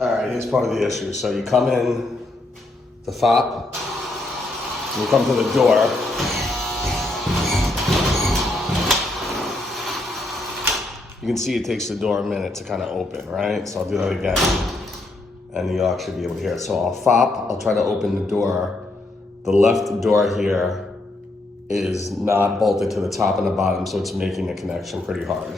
All right, here's part of the issue. So you come in the fob, you come to the door. You can see it takes the door a minute to kind of open, right? So I'll do that again, and you'll actually be able to hear it. So I'll fop, I'll try to open the door. The left door here is not bolted to the top and the bottom, so it's making the connection pretty hard.